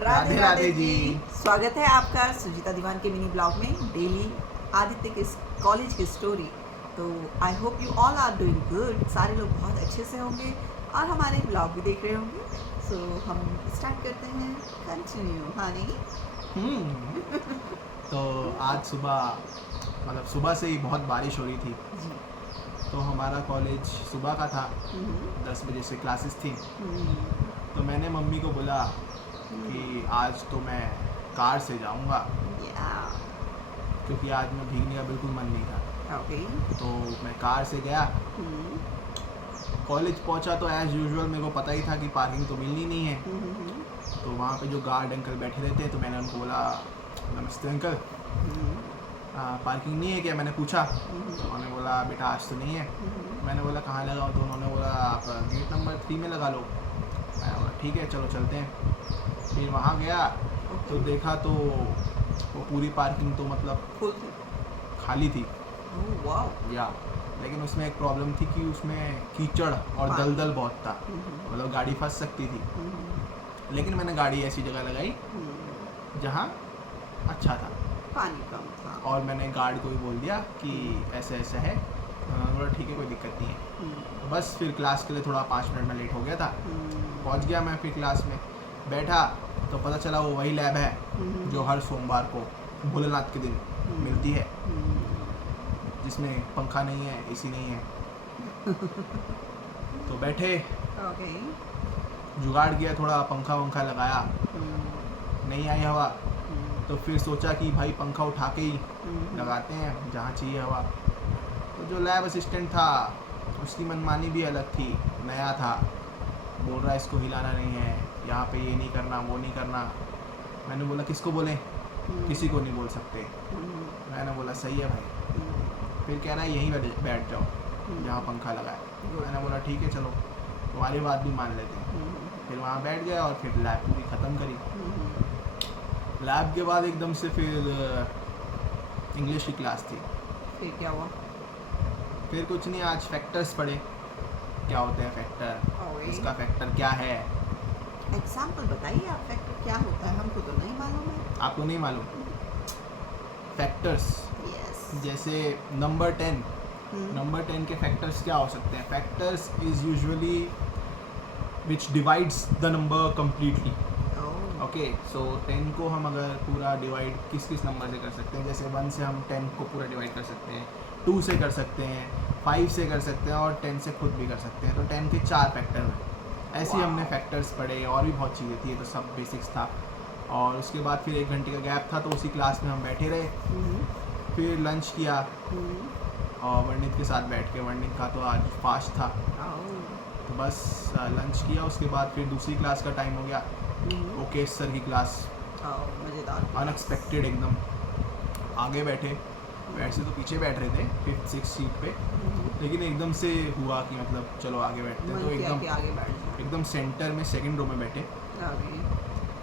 राधे राधे जी। स्वागत है आपका सुजीता दीवान के मिनी ब्लॉग में डेली आदित्य के कॉलेज की स्टोरी। तो I hope you all are doing good. सारे लोग बहुत अच्छे से होंगे और हमारे ब्लॉग भी देख रहे होंगे। सो हम स्टार्ट करते हैं। कंटिन्यू। हाँ नहीं तो आज सुबह से ही बहुत बारिश हो रही थी। जी। तो हमारा कॉलेज सुबह का था, 10 बजे से क्लासेस थी। तो मैंने मम्मी को बोला कि आज तो मैं कार से जाऊंगा, क्योंकि आज मैं भीगने का बिल्कुल मन नहीं था। ओके। तो मैं कार से गया, कॉलेज पहुंचा तो एज़ यूजुअल मेरे को पता ही था कि पार्किंग तो मिलनी नहीं है। तो वहाँ पे जो गार्ड अंकल बैठे रहते हैं, तो मैंने उनको बोला नमस्ते अंकल, पार्किंग नहीं है क्या? मैंने पूछा तो उन्होंने बोला बेटा आज तो नहीं है। मैंने बोला कहाँ लगाऊँ? तो उन्होंने बोला आप गेट नंबर 3 में लगा लो। मैंने बोला ठीक है चलो चलते हैं। फिर वहाँ गया तो देखा तो वो पूरी पार्किंग तो मतलब फुल खाली थी। वाओ। या लेकिन उसमें एक प्रॉब्लम थी कि उसमें कीचड़ और दलदल बहुत था, मतलब गाड़ी फंस सकती थी। लेकिन मैंने गाड़ी ऐसी जगह लगाई जहाँ अच्छा था, पानी कम था। और मैंने गार्ड को भी बोल दिया कि ऐसा ऐसा है। बोला ठीक है कोई दिक्कत नहीं है। तो बस फिर क्लास के लिए थोड़ा 5 मिनट में लेट हो गया था। पहुंच गया मैं, फिर क्लास में बैठा तो पता चला वो वही लैब है जो हर सोमवार को भोलेनाथ के दिन मिलती है, जिसमें पंखा नहीं है, एसी नहीं है। तो बैठे, ओके। जुगाड़ किया, थोड़ा पंखा वंखा लगाया, नहीं आई हवा। तो फिर सोचा कि भाई पंखा उठा के ही लगाते हैं जहाँ चाहिए हवा। तो जो लैब असिस्टेंट था उसकी मनमानी भी अलग थी, नया था, बोल रहा है इसको हिलाना नहीं है, यहाँ पे ये नहीं करना वो नहीं करना। मैंने बोला किसको बोलें? किसी को नहीं बोल सकते। मैंने बोला सही है भाई। फिर कह रहा है यहीं बैठ जाओ जहाँ पंखा लगा है। मैंने बोला ठीक है चलो तुम्हारी बात भी मान लेते हैं। फिर वहाँ बैठ गया और फिर लैब पूरी ख़त्म करी। लैब के बाद एकदम से फिर इंग्लिश की क्लास थी। फिर क्या हुआ? फिर कुछ नहीं, आज फैक्टर्स पढ़े, क्या होते हैं फैक्टर, इसका फैक्टर क्या है। एग्जाम्पल बताइए आप, फैक्टर क्या होता है? हमको तो नहीं मालूम है। आपको नहीं मालूम? Factors yes. जैसे नंबर 10 के फैक्टर्स क्या हो सकते हैं? Factors is usually which divides the number completely. Okay, so 10 को हम अगर पूरा डिवाइड किस किस नंबर से कर सकते हैं? जैसे 1 से हम 10 को पूरा डिवाइड कर सकते हैं, 2 से कर सकते हैं, 5 से कर सकते हैं और 10 से खुद भी कर सकते हैं। तो 10 के 4 फैक्टर हैं। ऐसे ही हमने फैक्टर्स पढ़े, और भी बहुत चीज़ें थी, तो सब बेसिक्स था। और उसके बाद फिर 1 घंटे का गैप था, तो उसी क्लास में हम बैठे रहे। फिर लंच किया और वर्णित के साथ बैठ के, वर्णित का तो आज फास्ट था, तो बस लंच किया। उसके बाद फिर दूसरी क्लास का टाइम हो गया, ओके सर की क्लास। मज़ेदार। अनएक्सपेक्टेड एकदम आगे बैठे, वैसे तो पीछे बैठ रहे थे 5th 6th सीट पे, लेकिन एकदम से हुआ कि मतलब चलो आगे बैठते हैं। तो एकदम सेंटर में 2nd रो में बैठे।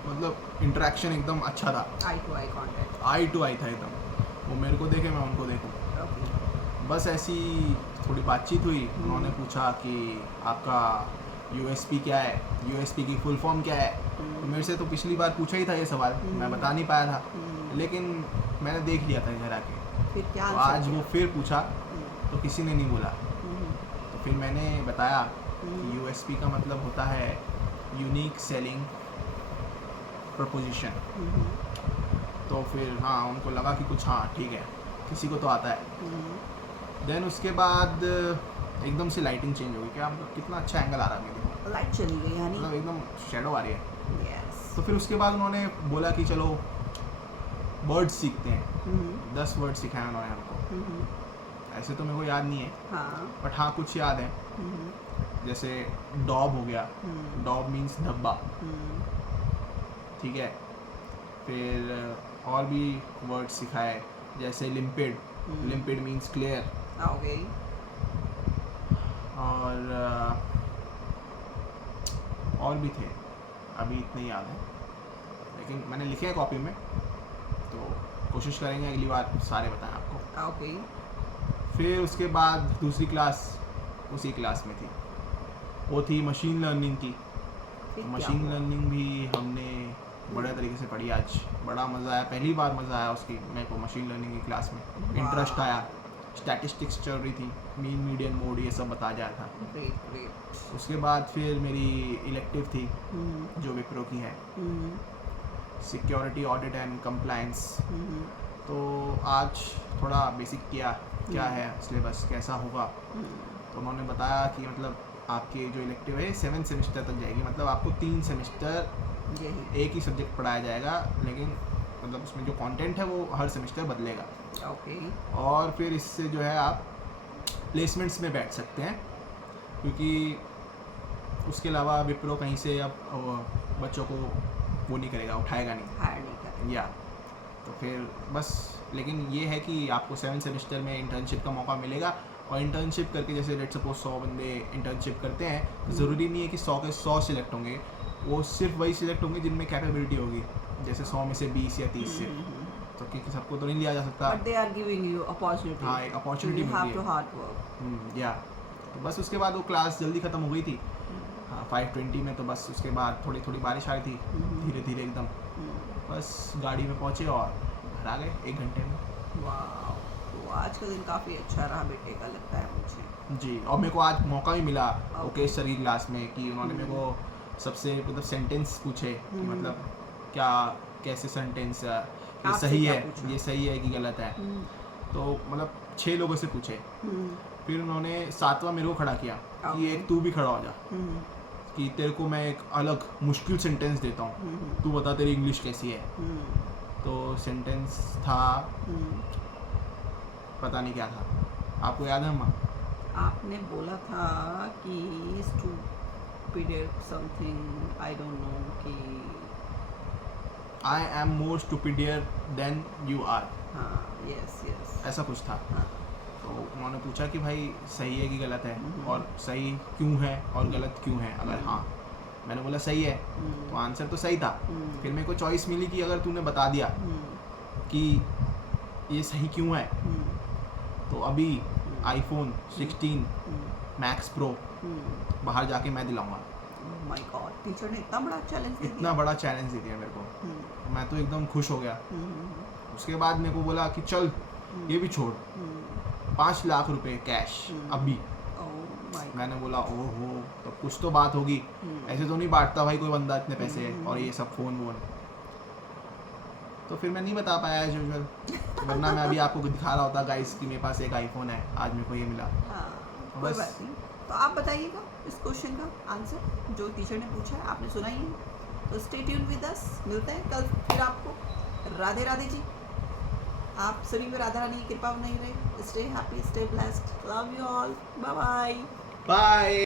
मतलब इंटरेक्शन एकदम अच्छा था, आई टू आई था एकदम। वो मेरे को देखे, मैं उनको देखूँ। बस ऐसी थोड़ी बातचीत हुई। उन्होंने पूछा कि आपका USP क्या है, USP की फुल फॉर्म क्या है। तो मेरे से तो पिछली बार पूछा ही था ये सवाल, मैं बता नहीं पाया था, लेकिन मैंने देख लिया था घर आके। फिर क्या तो आज वो फिर पूछा तो किसी ने नहीं बोला। तो फिर मैंने बताया कि USP का मतलब होता है यूनिक सेलिंग प्रपोजिशन। तो फिर हाँ उनको लगा कि कुछ, हाँ ठीक है किसी को तो आता है। देन उसके बाद एकदम से लाइटिंग चेंज हो गई। क्या मतलब कितना अच्छा एंगल आ रहा है मेरे, लाइट चली गई यानी, मतलब एकदम शेडो आ रही है। यस। तो फिर उसके बाद उन्होंने बोला कि चलो वर्ड्स सीखते हैं। 10 वर्ड सिखाए उन्होंने हमको। ऐसे तो मेरे को याद नहीं है, बट हाँ कुछ याद है। जैसे डॉब हो गया, डॉब मीन्स धब्बा, ठीक है। फिर और भी वर्ड सिखाए, जैसे लिम्पिड, लिम्पिड मीन्स क्लियर। और भी थे, अभी इतने याद है, लेकिन मैंने लिखे हैं कॉपी में, तो कोशिश करेंगे अगली बार सारे बताएं आपको। फिर उसके बाद दूसरी क्लास उसी क्लास में थी, वो थी मशीन लर्निंग की। मशीन लर्निंग भी हमने बड़े भाई आज बड़ा मज़ा आया, पहली बार मज़ा आया उसकी मेरे को मशीन लर्निंग की क्लास में, इंटरेस्ट आया, स्टैटिस्टिक्स चल रही थी, मीन मीडियन मोड ये सब बताया जा रहा था। Great great. उसके बाद फिर मेरी इलेक्टिव थी जो विप्रो की है, सिक्योरिटी ऑडिट एंड कंप्लायंस। तो आज थोड़ा बेसिक किया क्या है सिलेबस कैसा होगा, तो उन्होंने बताया कि मतलब आपकी जो इलेक्टिव है 7 सेमेस्टर तक जाएगी, मतलब आपको 3 सेमेस्टर यही। एक ही सब्जेक्ट पढ़ाया जाएगा, लेकिन मतलब उसमें जो कंटेंट है वो हर सेमेस्टर बदलेगा। ओके। और फिर इससे जो है आप प्लेसमेंट्स में बैठ सकते हैं, क्योंकि उसके अलावा विप्रो कहीं से अब बच्चों को वो नहीं करेगा, उठाएगा नहीं हायर नहीं कर। या। तो फिर बस, लेकिन ये है कि आपको 7 सेमेस्टर में इंटर्नशिप का मौका मिलेगा, और इंटर्नशिप करके जैसे लेट सपोज 100 बंदे इंटर्नशिप करते हैं, तो ज़रूरी नहीं है कि 100 के 100 सिलेक्ट होंगे, वो सिर्फ वही सिलेक्ट होंगे जिनमें कैपेबिलिटी होगी, जैसे 100 में से 20 या 30 से, तो क्योंकि सबको तो नहीं लिया जा सकता। But they are giving you opportunity. हाँ, एक अपॉर्चुनिटी यू हैव मिलती टू है। Hard work. या तो बस उसके बाद वो क्लास जल्दी ख़त्म हो गई थी, हाँ 5:20 में, तो बस उसके बाद थोड़ी थोड़ी बारिश आ रही थी, धीरे धीरे एकदम, बस गाड़ी में पहुँचे और घर आ गए 1 घंटे में। वाह, तो आज का दिन काफ़ी अच्छा रहा बेटे का, लगता है मुझे। जी, और मेरे को आज मौका भी मिला Okay. ओके सर की क्लास में कि उन्होंने मेरे को सबसे मतलब सेंटेंस पूछे कि मतलब क्या कैसे सेंटेंस ये आपसे सही क्या है, पूछा? ये सही है कि गलत है, तो मतलब 6 लोगों से पूछे। फिर उन्होंने 7वां मेरे को खड़ा किया कि Okay. एक तू भी खड़ा हो जा, कि तेरे को मैं एक अलग मुश्किल सेंटेंस देता हूँ, तू बता तेरी इंग्लिश कैसी है। तो सेंटेंस था, पता नहीं क्या था, आपको याद है अम्मा? आपने बोला था कि stupid something, I don't know, कि I am more stupidier than you are, हाँ, यस यस, ऐसा कुछ था। हाँ। तो उन्होंने पूछा कि भाई सही है कि गलत है, और सही क्यों है और गलत क्यों है, अगर हाँ, मैंने बोला सही है, तो आंसर तो सही था। फिर मेरे को चॉइस मिली कि अगर तूने बता दिया कि ये सही क्यों है, तो अभी आईफोन 16 मैक्स प्रो बाहर जाके मैं दिलाऊंगा। माय गॉड, टीचर ने इतना बड़ा चैलेंज दे इतना बड़ा चैलेंज दे दिया मेरे को, दिया। मैं तो एकदम खुश हो गया। उसके बाद मेरे को बोला कि चल ये भी छोड़, 5 लाख रुपए कैश अभी। मैंने बोला ओहो, तो कुछ तो बात होगी, ऐसे तो नहीं बांटता भाई कोई बंदा इतने पैसे और ये सब फ़ोन वोन। तो फिर मैं नहीं बता पाया एज यूजुअल, वरना मैं अभी आपको दिखा रहा होता गाइस कि मेरे पास एक आईफोन है, आज मेरे को ये मिला। हाँ, कोई बस। बात नहीं। तो आप बताइएगा इस क्वेश्चन का आंसर जो टीचर ने पूछा है, आपने सुना ही है। तो स्टे ट्यून विद अस, मिलते हैं कल फिर आपको। राधे राधे जी, आप सभी पे राधा रानी की कृपा बनी रहे। Stay happy, stay blessed, love you all, bye bye. Bye.